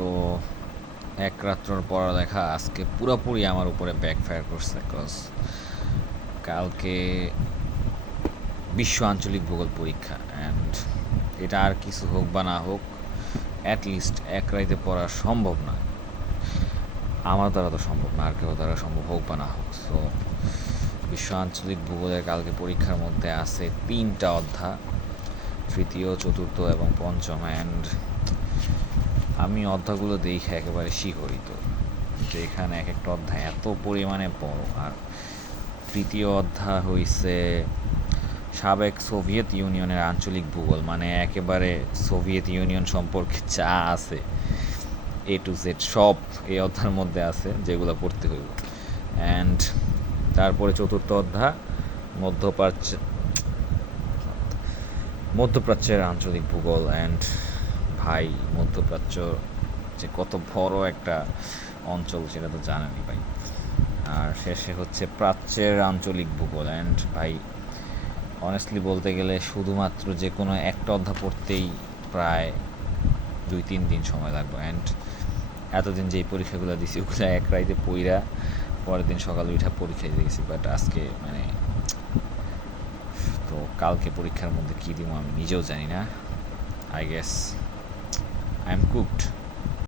তো এক রাত্রর পড়ালেখা আজকে পুরোপুরি আমার উপরে ব্যাকফায়ার করছে, বিকজ কালকে বিশ্ব আঞ্চলিক ভূগোল পরীক্ষা। অ্যান্ড এটা আর কিছু হোক বা না হোক, অ্যাটলিস্ট এক রাইতে পড়া সম্ভব না, আমার দ্বারা তো সম্ভব না, আর কেউ দ্বারা সম্ভব হোক বা না হোক। সো বিশ্ব আঞ্চলিক ভূগোলের কালকে পরীক্ষার মধ্যে আছে 3টা অধ্যায়, তৃতীয়, চতুর্থ এবং পঞ্চম। অ্যান্ড আমি অধ্যায়গুলো দেখে একেবারে শিহরিত যে এখানে এক একটা অধ্যায় এত পরিমাণে বড়। আর তৃতীয় অধ্যায় হইছে সাবেক সোভিয়েত ইউনিয়নের আঞ্চলিক ভূগোল, মানে একেবারে সোভিয়েত ইউনিয়ন সম্পর্কে যা আছে এ টু জেড সব এই অধ্যায়ের মধ্যে আছে, যেগুলো পড়তে হইব। অ্যান্ড তারপরে চতুর্থ অধ্যায় মধ্যপ্রাচ্যের আঞ্চলিক ভূগোল। অ্যান্ড ভাই, মধ্যপ্রাচ্য যে কত বড় একটা অঞ্চল সেটা তো জানেনই ভাই। আর শেষে হচ্ছে প্রাচ্যের আঞ্চলিক ভূগোল। অ্যান্ড ভাই, অনেস্টলি বলতে গেলে শুধুমাত্র যে কোনো একটা অধ্যায় পড়তেই প্রায় 2-3 দিন সময় লাগবে। অ্যান্ড এতদিন যেই পরীক্ষাগুলো দিছি ওগুলো এক রাইতে পইরা পরের দিন সকালে উঠা পরীক্ষা দিয়ে গেছি। বাট আজকে মানে তো কালকে পরীক্ষার মধ্যে কী দিব আমি নিজেও জানি না। I guess I am cooked.